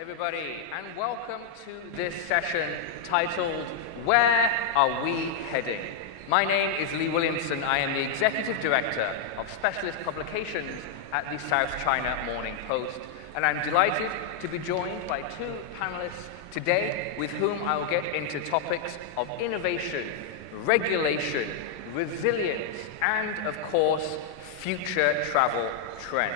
everybody, and welcome to this session titled, Where Are We Heading? My name is Williamson. I am the Executive Director of Specialist Publications at the South China Morning Post, and I'm delighted to be joined by two panelists today with whom I will get into topics of innovation, regulation, resilience, and of course, future travel trends.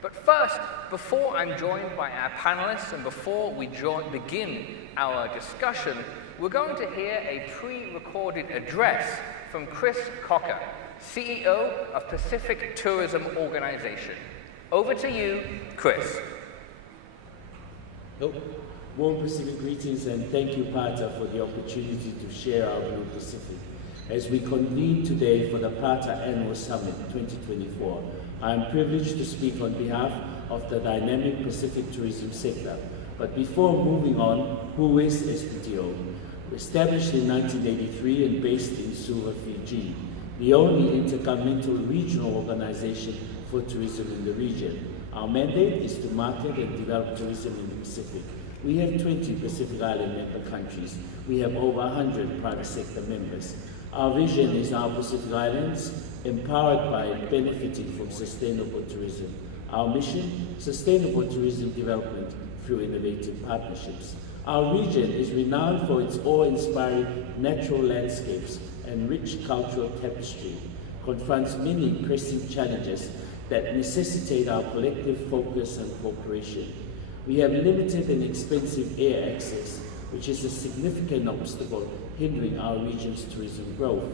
But first, before I'm joined by our panelists and before we begin our discussion, we're going to hear a pre-recorded address from Chris Cocker, CEO of Pacific Tourism Organization. Over to you, Chris. Warm Pacific greetings, and thank you, Pata, for the opportunity to share our Blue Pacific. As we convene today for the PATA Annual Summit 2024, I am privileged to speak on behalf of the dynamic Pacific tourism sector. But before moving on, who is SPTO? Established in 1983 and based in Suva, Fiji, the only intergovernmental regional organization for tourism in the region. Our mandate is to market and develop tourism in the Pacific. We have 20 Pacific Island member countries. We have over 100 private sector members. Our vision is our Pacific Islands, empowered by benefiting from sustainable tourism. Our mission, sustainable tourism development through innovative partnerships. Our region is renowned for its awe-inspiring natural landscapes and rich cultural tapestry, confronts many pressing challenges that necessitate our collective focus and cooperation. We have limited and expensive air access, which is a significant obstacle hindering our region's tourism growth.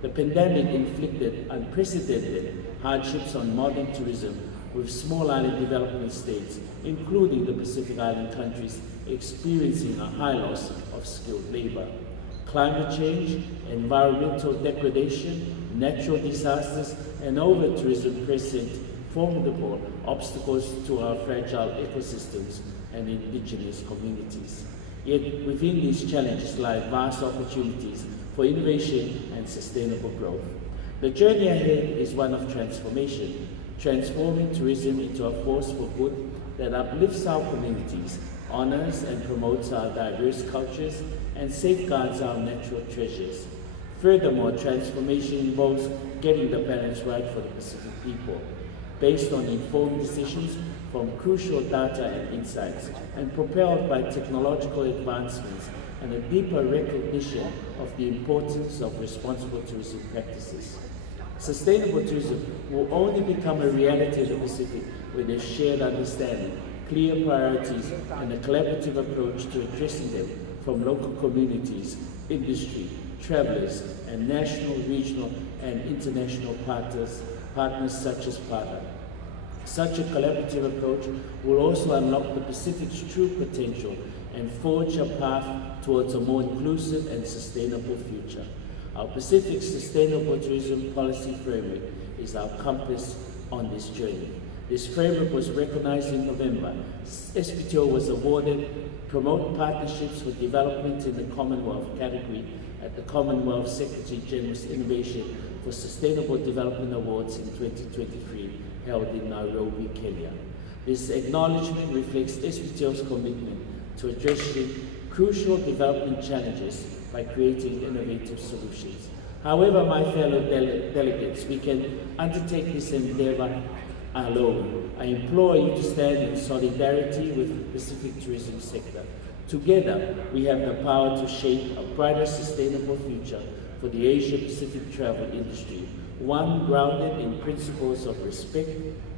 The pandemic inflicted unprecedented hardships on modern tourism, with small island development states, including the Pacific Island countries, experiencing a high loss of skilled labor. Climate change, environmental degradation, natural disasters, and over-tourism present formidable obstacles to our fragile ecosystems and indigenous communities. Yet within these challenges lie vast opportunities for innovation and sustainable growth. The journey ahead is one of transformation, transforming tourism into a force for good that uplifts our communities, honors and promotes our diverse cultures, and safeguards our natural treasures. Furthermore, transformation involves getting the balance right for the Pacific people, based on informed decisions from crucial data and insights, and propelled by technological advancements and a deeper recognition of the importance of responsible tourism practices. Sustainable tourism will only become a reality in the Pacific with a shared understanding, clear priorities, and a collaborative approach to addressing them from local communities, industry, travelers, and national, regional, and international partners such as PATA. Such a collaborative approach will also unlock the Pacific's true potential and forge a path towards a more inclusive and sustainable future. Our Pacific Sustainable Tourism Policy Framework is our compass on this journey. This framework was recognized in November. SPTO was awarded Promote Partnerships for Development in the Commonwealth category at the Commonwealth Secretary-General's Innovation for Sustainable Development Awards in 2023, held in Nairobi, Kenya. This acknowledgement reflects SPTO's commitment to addressing crucial development challenges by creating innovative solutions. However, my fellow delegates, we can undertake this endeavor alone. I implore you to stand in solidarity with the Pacific tourism sector. Together, we have the power to shape a brighter, sustainable future for the Asia-Pacific travel industry, one grounded in principles of respect,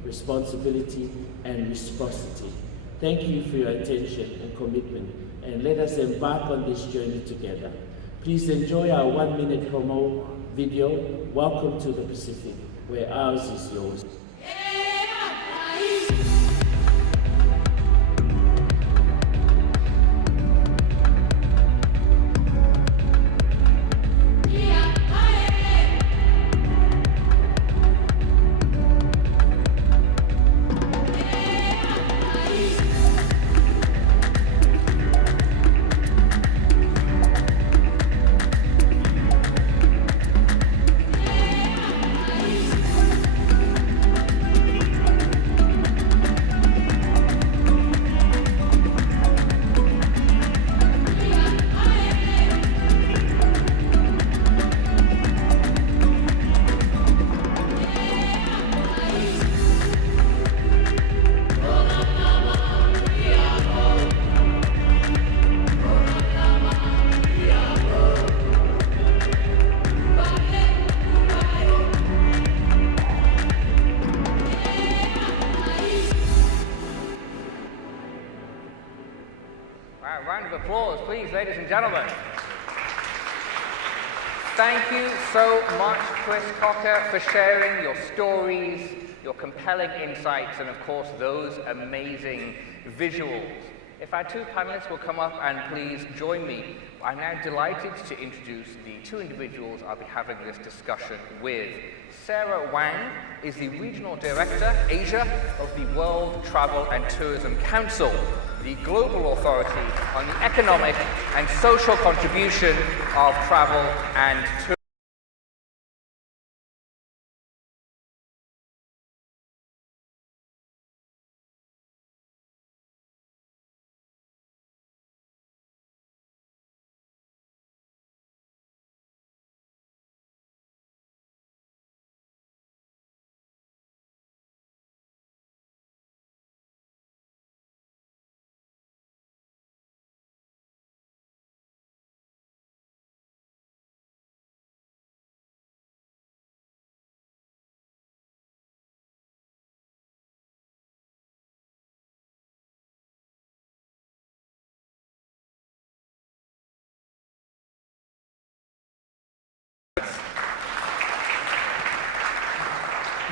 responsibility, and reciprocity. Thank you for your attention and commitment, and let us embark on this journey together. Please enjoy our 1-minute promo video, Welcome to the Pacific, where ours is yours. A round of applause, please, ladies and gentlemen. Thank you so much, Chris Cocker, for sharing your stories, your compelling insights, and of course, those amazing visuals. If our two panelists will come up and please join me, I'm now delighted to introduce the two individuals I'll be having this discussion with. Sarah Wang is the Regional Director, Asia, of the World Travel and Tourism Council, the global authority on the economic and social contribution of travel and tourism.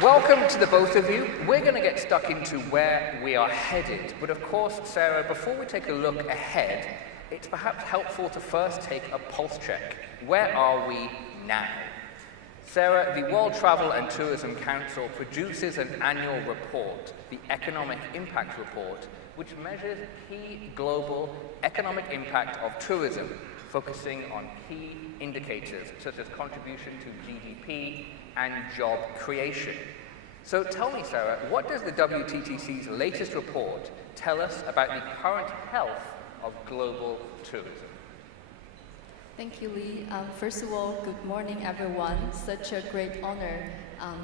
Welcome to the both of you. We're going to get stuck into where we are headed. But of course, Sarah, before we take a look ahead, it's perhaps helpful to first take a pulse check. Where are we now? Sarah, the World Travel and Tourism Council produces an annual report, the Economic Impact Report, which measures key global economic impact of tourism, focusing on key indicators such as contribution to GDP and job creation. So tell me, Sarah, what does the WTTC's latest report tell us about the current health of global tourism? Thank you, Lee. First of all, good morning, everyone. Such a great honor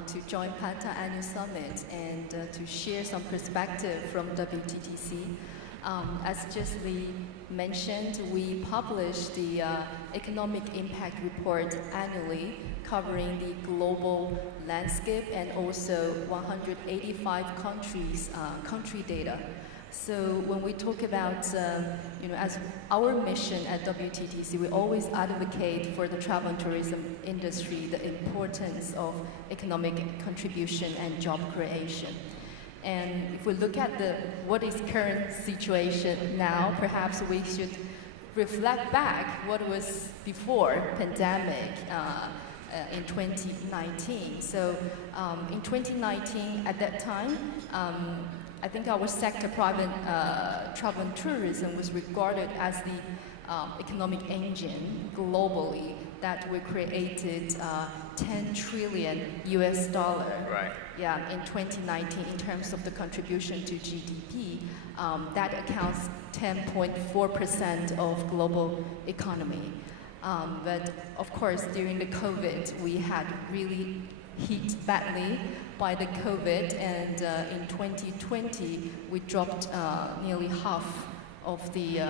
to join PATA Annual Summit and to share some perspective from WTTC. As just Lee mentioned, we publish the Economic Impact Report annually, covering the global landscape and also 185 countries, country data. So when we talk about, as our mission at WTTC, we always advocate for the travel and tourism industry, the importance of economic contribution and job creation. And if we look at what is current situation now, perhaps we should reflect back what was before pandemic in 2019. So in 2019, at that time, I think our sector, private travel and tourism, was regarded as the economic engine globally that we created 10 trillion US dollar. Right. Yeah, in 2019 in terms of the contribution to GDP, that accounts 10.4% of global economy. But of course, during the COVID, we had really hit badly by the COVID, and in 2020, we dropped nearly half of the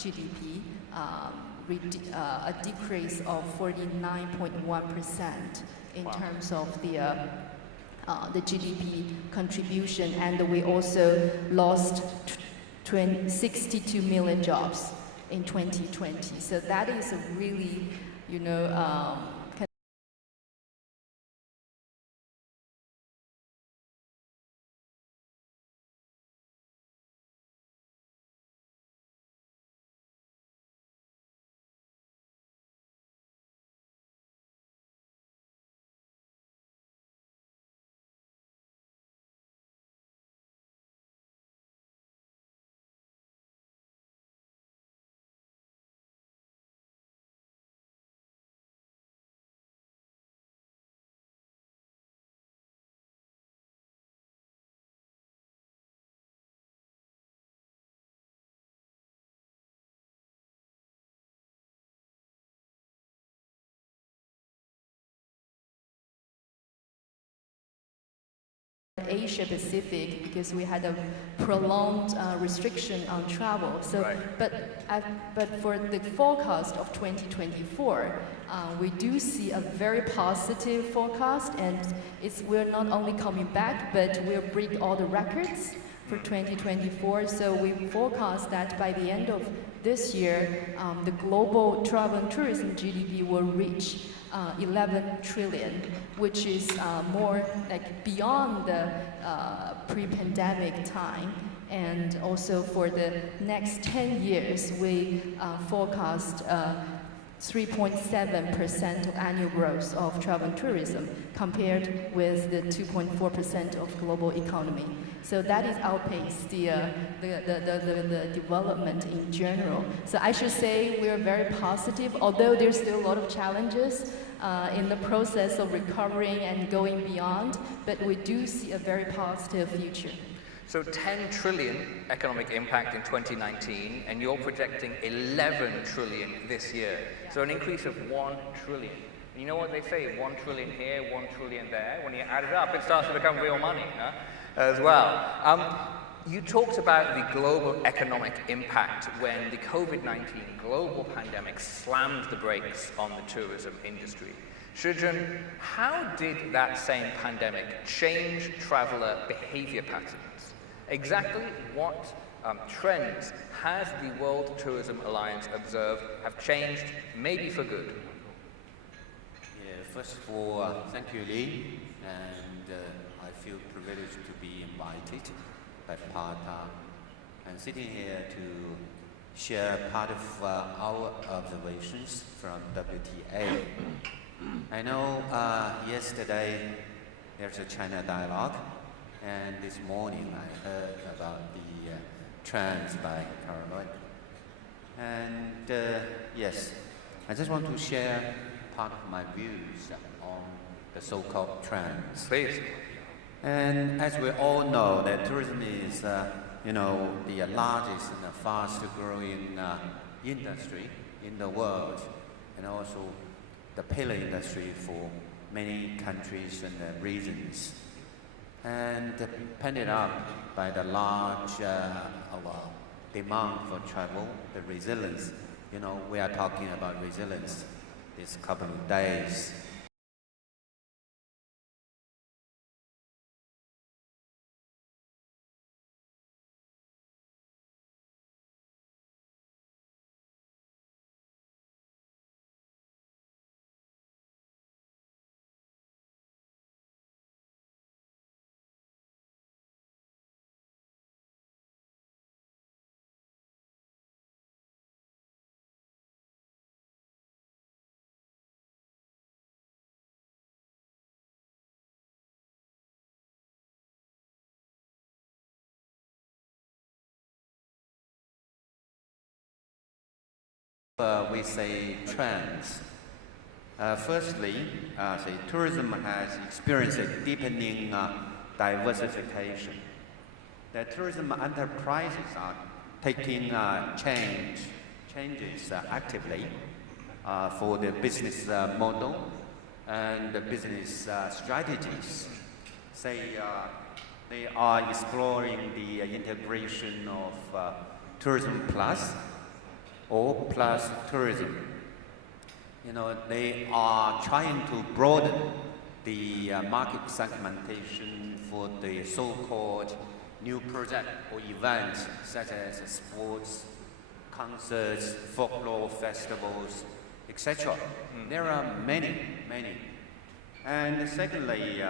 GDP, a decrease of 49.1% in terms of the GDP contribution, and we also lost 62 million jobs in 2020. So that is a really, Asia Pacific, because we had a prolonged restriction on travel. So, right. but for the forecast of 2024, we do see a very positive forecast, and we're not only coming back, but we'll break all the records for 2024. So we forecast that by the end of this year, the global travel and tourism GDP will reach 11 trillion, which is more like beyond the pre-pandemic time. And also for the next 10 years, we forecast 3.7% of annual growth of travel and tourism compared with the 2.4% of global economy. So that is outpace the development in general. So I should say we're very positive, although there's still a lot of challenges in the process of recovering and going beyond, but we do see a very positive future. So 10 trillion economic impact in 2019, and you're projecting 11 trillion this year. So an increase of 1 trillion. And you know what they say, 1 trillion here, 1 trillion there. When you add it up, it starts to become real money, huh? As well. You talked about the global economic impact when the COVID-19 global pandemic slammed the brakes on the tourism industry. Shijun, how did that same pandemic change traveler behavior patterns? Exactly what trends has the World Tourism Alliance observed have changed, maybe for good? Yeah, first of all, thank you, Lee, and I feel privileged to be invited by PATA and sitting here to share part of our observations from WTA. I know yesterday there's a China dialogue, and this morning I heard about the trends by Caroline. And yes, I just want to share part of my views on the so-called trends. Please. And as we all know, that tourism is, the largest and the fastest-growing industry in the world, and also the pillar industry for many countries and regions. And depended up by the large demand for travel, the resilience. You know, we are talking about resilience this couple of days. We say trends. Firstly, tourism has experienced a deepening diversification. The tourism enterprises are taking changes actively for the business model and the business strategies. They are exploring the integration of tourism plus or plus tourism. You know, they are trying to broaden the market segmentation for the so-called new project or events such as sports, concerts, folklore festivals, etc. There are many. And secondly,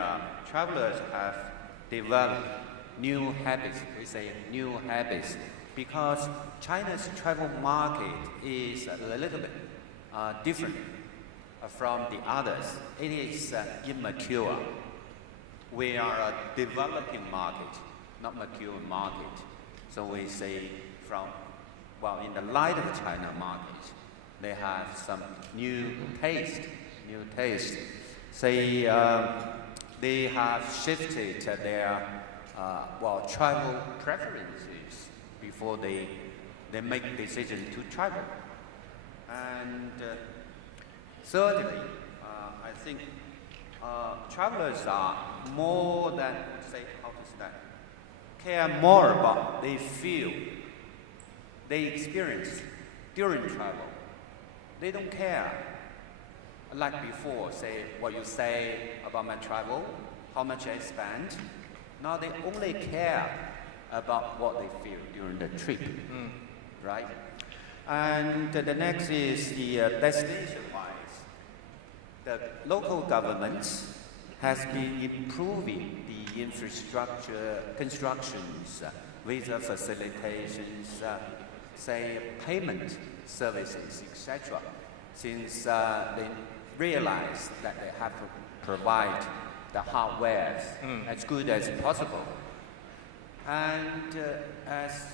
travelers have developed new habits. We say new habits, because China's travel market is a little bit different from the others. It is immature. We are a developing market, not mature market. So we say in the light of China market, they have some new taste. They have shifted their travel preferences before they make a decision to travel. And thirdly, I think travelers are more than, care more about they feel, they experience during travel. They don't care like before, say what you say about my travel, how much I spend. Now they only care about what they feel during the trip, right? And the next is the destination-wise. The local governments has been improving the infrastructure constructions, visa facilitations, say payment services, etc. Since they realize that they have to provide the hardware as good as possible. And as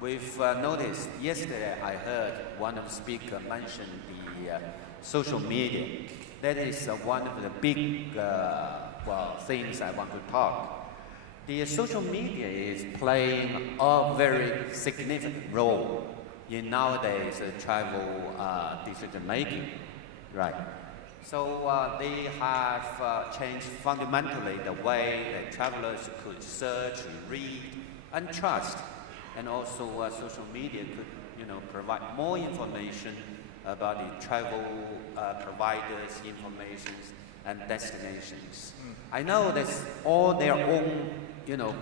we've noticed, yesterday I heard one of the speakers mention the social media. That is one of the big things I want to talk. The social media is playing a very significant role in nowadays travel decision making, right? So they have changed fundamentally the way that travelers could search, read, and trust, and also social media could, provide more information about the travel providers' informations and destinations. I know that's all their own,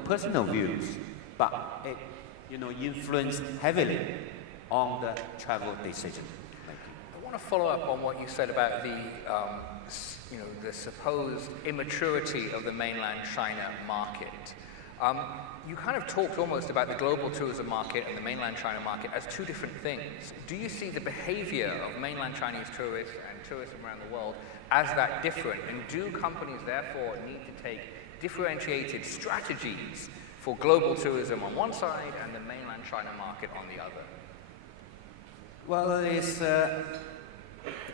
personal views, but it, influenced heavily on the travel decision making. I want to follow up on what you said about the, the supposed immaturity of the mainland China market. You kind of talked almost about the global tourism market and the mainland China market as two different things. Do you see the behavior of mainland Chinese tourists and tourism around the world as that different? And do companies therefore need to take differentiated strategies for global tourism on one side and the mainland China market on the other? Well, it's, I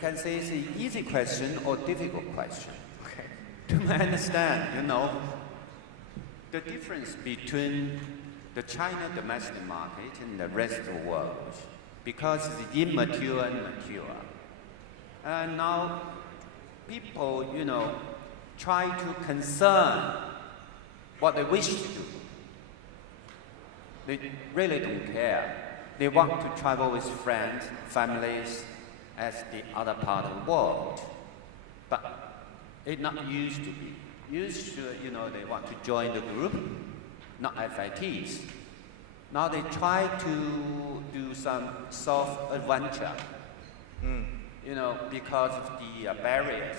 can say it's an easy question or difficult question. Okay. To understand, the difference between the China domestic market and the rest of the world, because it's immature and mature. And now people, try to concern what they wish to do. They really don't care. They want to travel with friends, families, as the other part of the world. But it's not used to be. Used to, they want to join the group, not FITs. Now they try to do some soft adventure, because of the barriers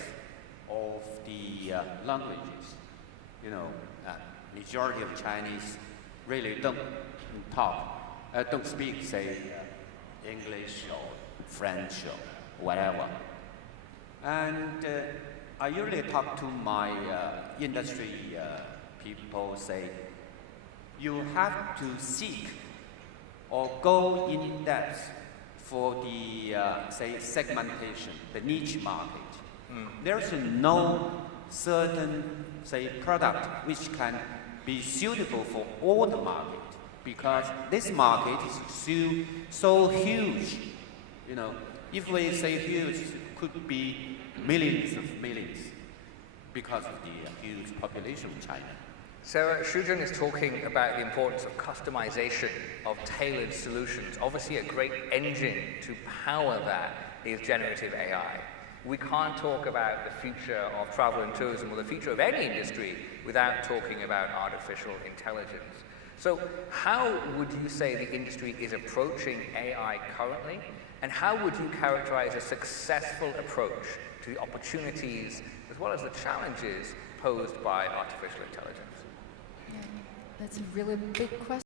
of the languages. Majority of Chinese really don't speak, say, English or French or whatever. And I usually talk to my industry people, say, you have to seek or go in depth for the, say, segmentation, the niche market. There's no certain, say, product which can be suitable for all the market, because this market is so huge. If we say huge, it could be millions of millions because of the huge population of China. So Shijun is talking about the importance of customization of tailored solutions. Obviously, a great engine to power that is generative AI. We can't talk about the future of travel and tourism or the future of any industry without talking about artificial intelligence. So how would you say the industry is approaching AI currently? And how would you characterize a successful approach to the opportunities as well as the challenges posed by artificial intelligence? Yeah, that's a really big question.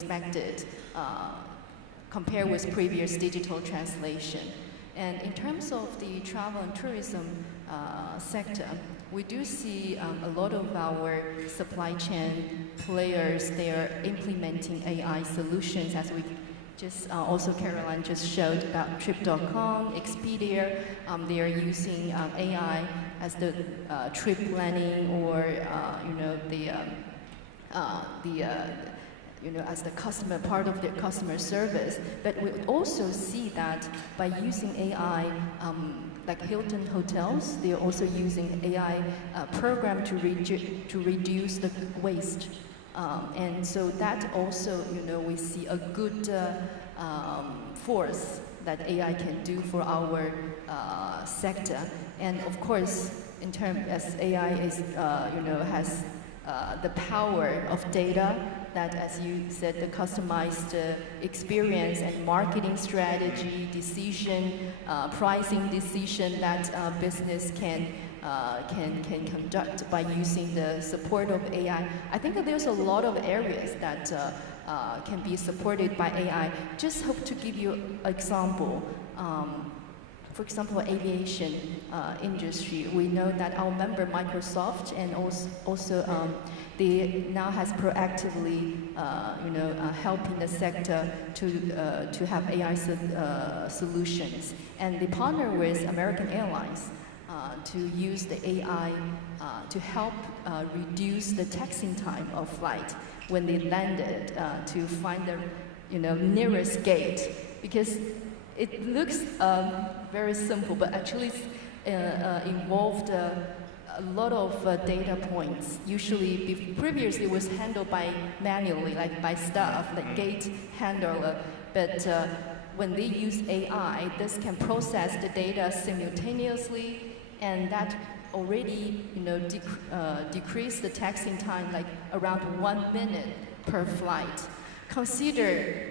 Expected compared with previous digital translation. And in terms of the travel and tourism sector, we do see a lot of our supply chain players, they are implementing AI solutions, as we just also Caroline just showed about Trip.com, Expedia. They are using AI as the trip planning, or as the customer, part of their customer service. But we also see that by using AI, like Hilton hotels, they are also using AI program to reduce the waste. And so that also, we see a good force that AI can do for our sector. And of course, in terms as AI is, has the power of data, that, as you said, the customized experience and marketing strategy, decision, pricing decision that business can conduct by using the support of AI. I think that there's a lot of areas that can be supported by AI. Just hope to give you an example. For example, aviation industry. We know that our member Microsoft and also they now has proactively, helping the sector to have AI solutions, and they partner with American Airlines to use the AI to help reduce the taxiing time of flight when they landed, to find the nearest gate, because it looks very simple, but actually involved a lot of data points. Usually, previously it was handled by manually, like by staff, like gate handler. But when they use AI, this can process the data simultaneously, and that already, decrease the taxiing time like around 1 minute per flight. Consider,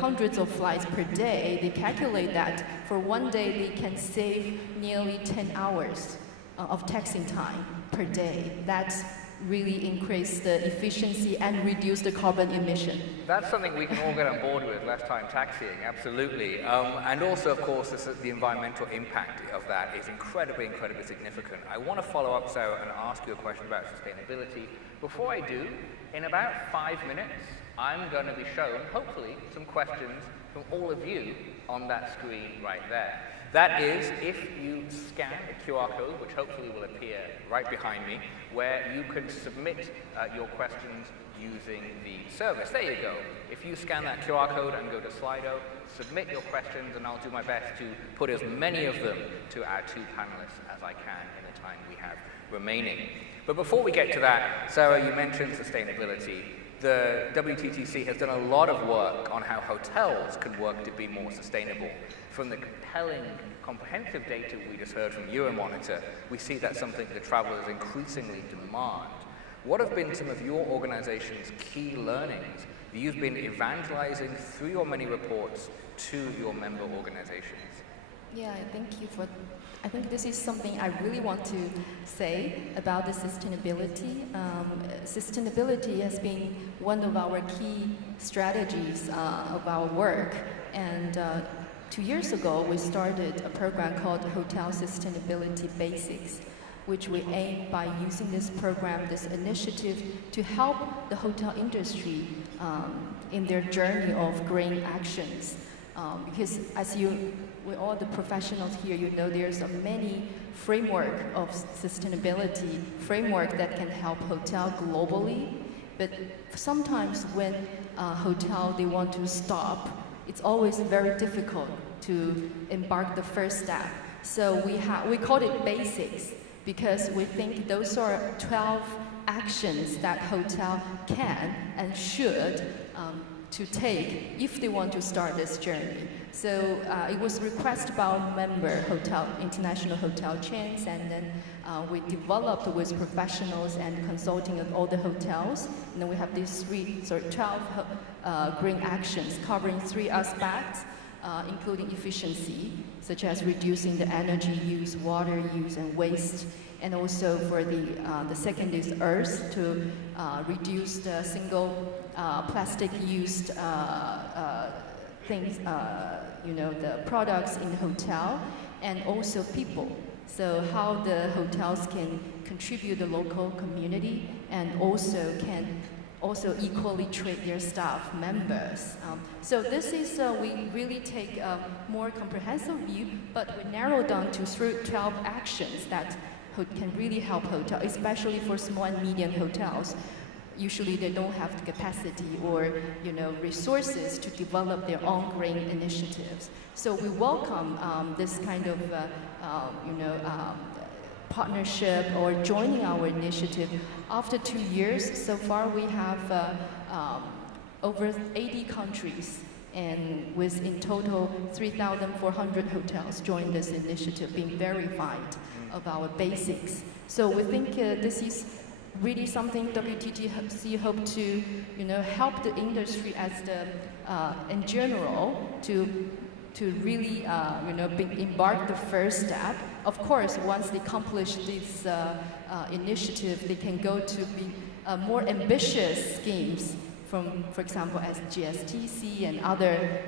hundreds of flights per day. They calculate that for 1 day they can save nearly 10 hours of taxiing time per day. That's really increase the efficiency and reduce the carbon emission. That's something we can all get on board with, less time taxiing, absolutely. And also, of course, the environmental impact of that is incredibly, incredibly significant. I want to follow up, Sarah, and ask you a question about sustainability. Before I do, in about 5 minutes, I'm going to be shown, hopefully, some questions from all of you on that screen right there. That is, if you scan the QR code, which hopefully will appear right behind me, where you can submit your questions using the service. There you go. If you scan that QR code and go to Slido, submit your questions, and I'll do my best to put as many of them to our two panelists as I can in the time we have remaining. But before we get to that, Sarah, you mentioned sustainability. The WTTC has done a lot of work on how hotels can work to be more sustainable. From the compelling, comprehensive data we just heard from Euromonitor, we see that's something that travelers increasingly demand. What have been some of your organization's key learnings that you've been evangelizing through your many reports to your member organizations? Yeah, thank you for. I think this is something I really want to say about the sustainability. Sustainability has been one of our key strategies of our work. And 2 years ago, we started a program called Hotel Sustainability Basics, which we aim by using this program, this initiative, to help the hotel industry in their journey of green actions. Because as with all the professionals here, there's a many framework of sustainability framework that can help hotel globally. But sometimes when a hotel, they want to stop, it's always very difficult to embark the first step. So we call it basics because we think those are 12 actions that hotel can and should to take if they want to start this journey. So it was requested by our member international hotel chains, and then we developed with professionals and consulting of all the hotels. And then we have these 12 green actions covering 3 aspects, including efficiency, such as reducing the energy use, water use, and waste. And also for the second is earth, to reduce the single plastic used things, the products in the hotel, and also people. So how the hotels can contribute the local community and also can equally treat their staff members. So this is, we really take a more comprehensive view, but we narrow down to 12 actions that can really help hotels, especially for small and medium hotels. Usually they don't have the capacity or resources to develop their own green initiatives. So we welcome this kind of partnership or joining our initiative. After 2 years, so far we have over 80 countries, and with in total 3,400 hotels join this initiative, being verified of our basics. So we think this is really something WTTC hope to help the industry as in general to really embark the first step. Of course, once they accomplish this initiative, they can go to be more ambitious schemes from, for example, as GSTC and other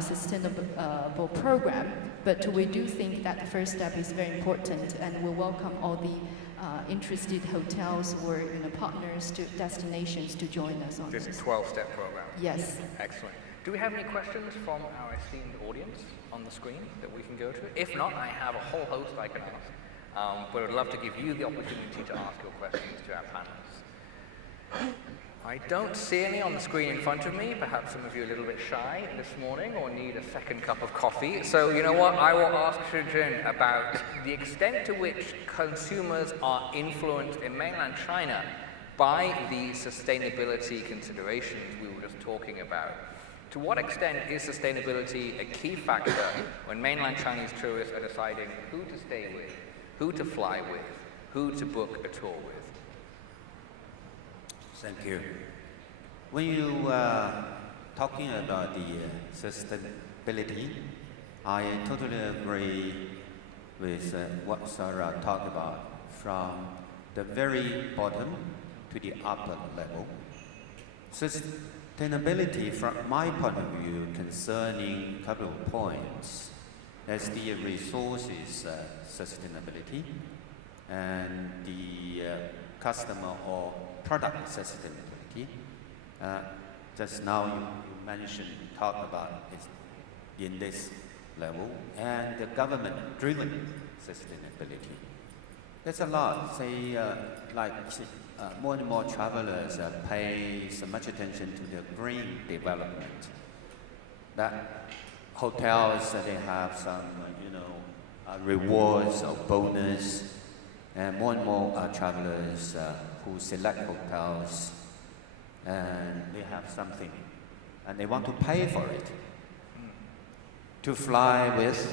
sustainable program. But we do think that the first step is very important, and we welcome all the interested hotels or partners to destinations to join us on this 12-step program. Yes. Excellent. Do we have any questions from our esteemed audience on the screen that we can go to? If not, I have a whole host I can ask, but I'd love to give you the opportunity to ask your questions to our panelists. I don't see any on the screen in front of me. Perhaps some of you are a little bit shy this morning or need a second cup of coffee. So you know what? I will ask Shijun about the extent to which consumers are influenced in mainland China by the sustainability considerations we were just talking about. To what extent is sustainability a key factor when mainland Chinese tourists are deciding who to stay with, who to fly with, who to book a tour with? Thank you. When you are talking about the sustainability, I totally agree with what Sarah talked about, from the very bottom to the upper level. Sustainability, from my point of view, concerning a couple of points, as the resources sustainability and the customer or product sustainability. Just now you mentioned, talk about it in this level, and the government-driven sustainability. There's a lot. Say, more and more travelers pay so much attention to the green development. That hotels, they have some, rewards or bonus, and more travelers who select hotels, and they have something, and they want to pay for it. To fly with,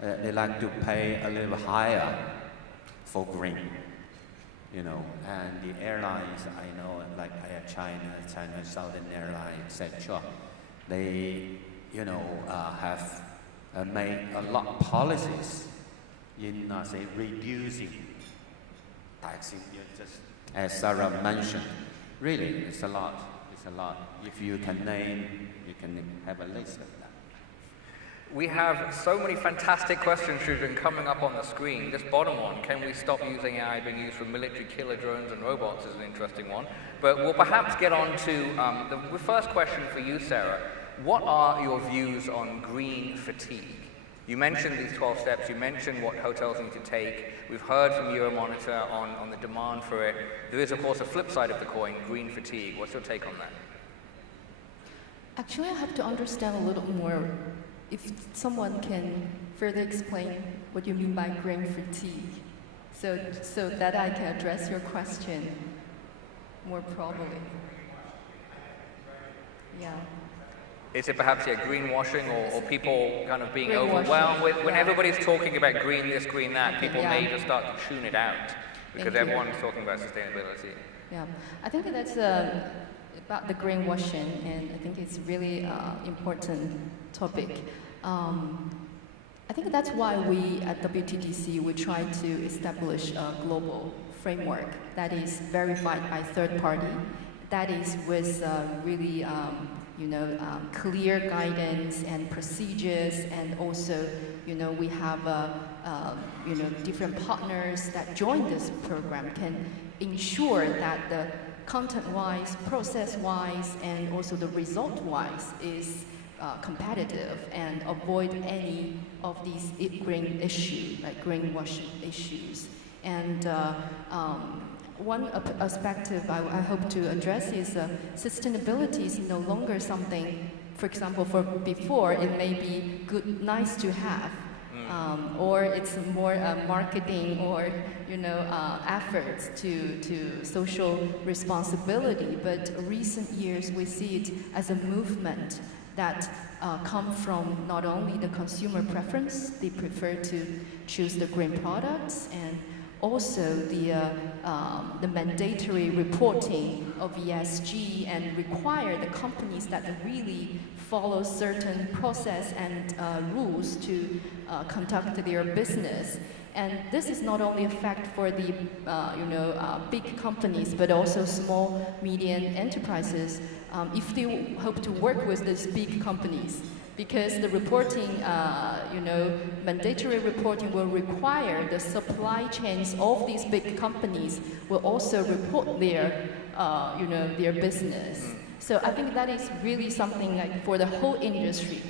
they like to pay a little higher for green, and the airlines, I know, like Air China, Southern Airlines, etc., they, have made a lot of policies in, say, reducing taxing, just as Sarah mentioned. Really, it's a lot. It's a lot. If you can name, you can have a list of that. We have so many fantastic questions, Shijun, coming up on the screen. This bottom one, can we stop using AI being used for military killer drones and robots, is an interesting one. But we'll perhaps get on to the first question for you, Sarah. What are your views on green fatigue? You mentioned these 12 steps, you mentioned what hotels need to take. We've heard from Euromonitor on the demand for it. There is, of course, a flip side of the coin, green fatigue. What's your take on that? Actually, I have to understand a little more. If someone can further explain what you mean by green fatigue, so that I can address your question more probably. Yeah. Is it perhaps greenwashing or people kind of being overwhelmed with, when everybody's talking about green this, green that, people may just start to tune it out because everyone's talking about sustainability. Yeah, I think that's about the greenwashing, and I think it's really important topic. I think that's why we at WTTC, we try to establish a global framework that is verified by third party, that is with really clear guidance and procedures, and also we have different partners that join this program can ensure that the content-wise, process-wise, and also the result-wise is competitive and avoid any of these green issues, like greenwashing issues. And one perspective I hope to address is sustainability is no longer something, for example, for before it may be good, nice to have, or it's more marketing or efforts to social responsibility. But recent years we see it as a movement that come from not only the consumer preference, they prefer to choose the green products, and also the mandatory reporting of ESG and require the companies that really follow certain process and rules to conduct their business. And this is not only a fact for the big companies, but also small, medium enterprises if they hope to work with these big companies. Because the reporting, mandatory reporting will require the supply chains of these big companies will also report their business. So I think that is really something like for the whole industry.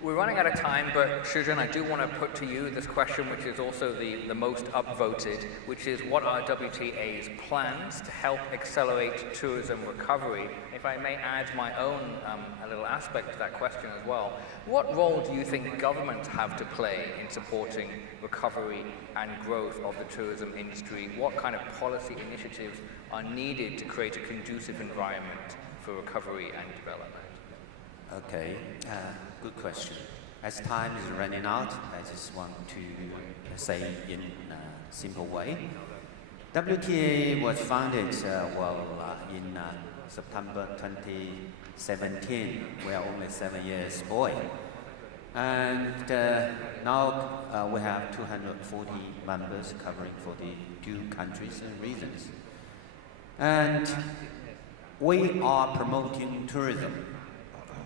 We're running out of time, but Shijun, I do want to put to you this question, which is also the most upvoted, which is what are WTA's plans to help accelerate tourism recovery? If I may add my own a little aspect to that question as well, what role do you think governments have to play in supporting recovery and growth of the tourism industry? What kind of policy initiatives are needed to create a conducive environment for recovery and development? Okay, good question. As time is running out, I just want to say in a simple way. WTA was founded in September 2017. We are only 7 years boy. And now we have 240 members covering 42 countries and regions. And we are promoting tourism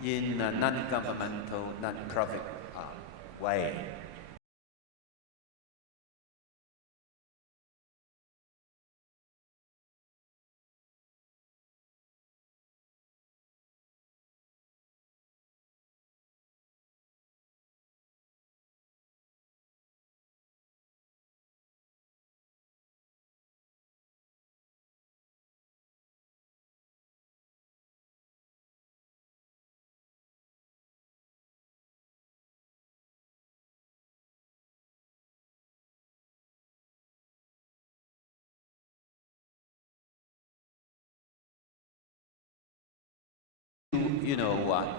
in a non-governmental, non-profit way.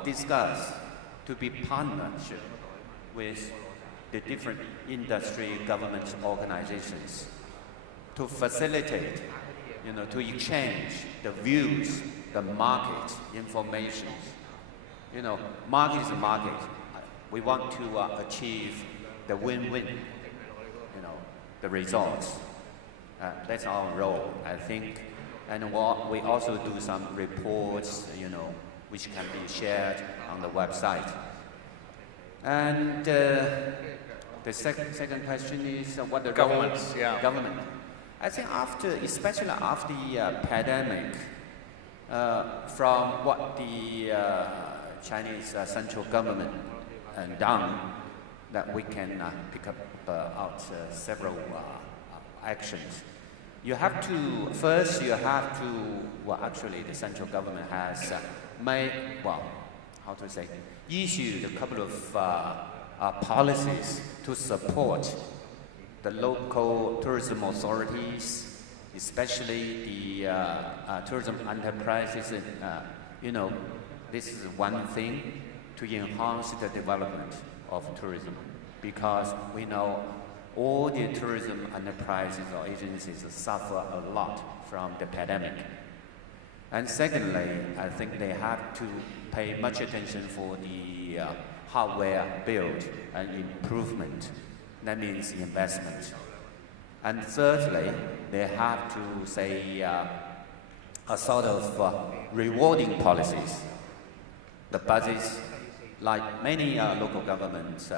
Discuss to be partnership with the different industry government organizations to facilitate, to exchange the views, the market information. Market is a market. We want to achieve the win-win, the results. That's our role, I think. And we also do some reports, which can be shared on the website. And the second question is what the governments, government. I think especially after the pandemic, from what the Chinese central government done, that we can pick up out several actions. First you have to, actually the central government has issued a couple of policies to support the local tourism authorities, especially the tourism enterprises. This is one thing to enhance the development of tourism, because we know all the tourism enterprises or agencies suffer a lot from the pandemic. And secondly, I think they have to pay much attention for the hardware build and improvement. That means investment. And thirdly, they have to say a sort of rewarding policies. The budgets, like many local governments,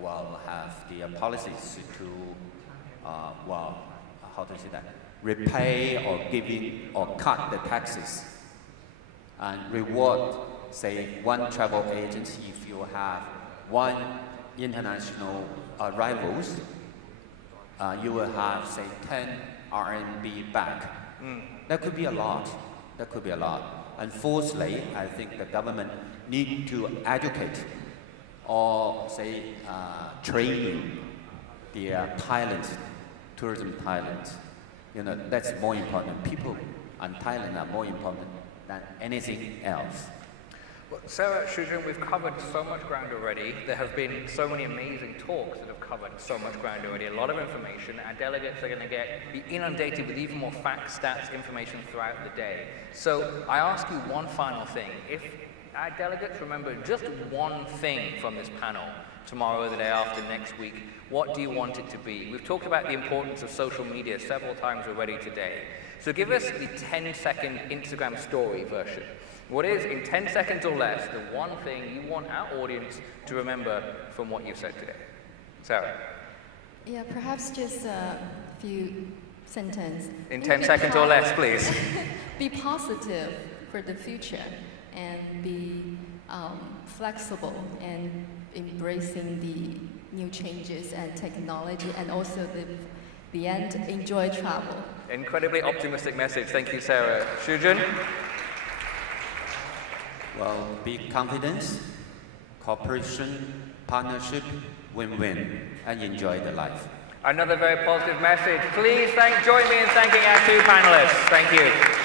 will have the policies to, how to say that, repay or giving or cut the taxes and reward, say, one travel agency if you have one international arrivals, you will have, say, 10 RMB back. That could be a lot. That could be a lot. And fourthly, I think the government need to educate or, say, training the tourism talents. You know, that's more important. People and Thailand are more important than anything else. Well, Sarah, Shijun, we've covered so much ground already. There have been so many amazing talks that have covered so much ground already, a lot of information. Our delegates are going to be inundated with even more facts, stats, information throughout the day. So I ask you one final thing. If our delegates remember just one thing from this panel, tomorrow, the day after, next week, what do you want it to be? We've talked about the importance of social media several times already today. So give us the 10-second Instagram story version. What is, in 10 seconds or less, the one thing you want our audience to remember from what you've said today? Sarah? Yeah, perhaps just a few sentences. In 10 seconds or less, please. Be positive for the future and be flexible and embracing the new changes and technology, and also the end, enjoy travel. Incredibly optimistic message. Thank you, Sarah. Shijun? Well, be confident, cooperation, partnership, win-win, and enjoy the life. Another very positive message. Please join me in thanking our two panelists. Thank you.